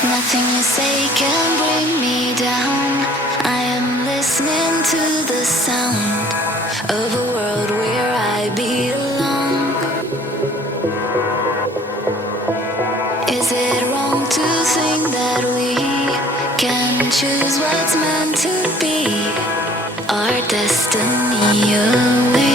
Nothing you say can bring me down. I am listening to the sound of a world where I belong. Is it wrong to think that we can choose what's meant to be? Our destiny away.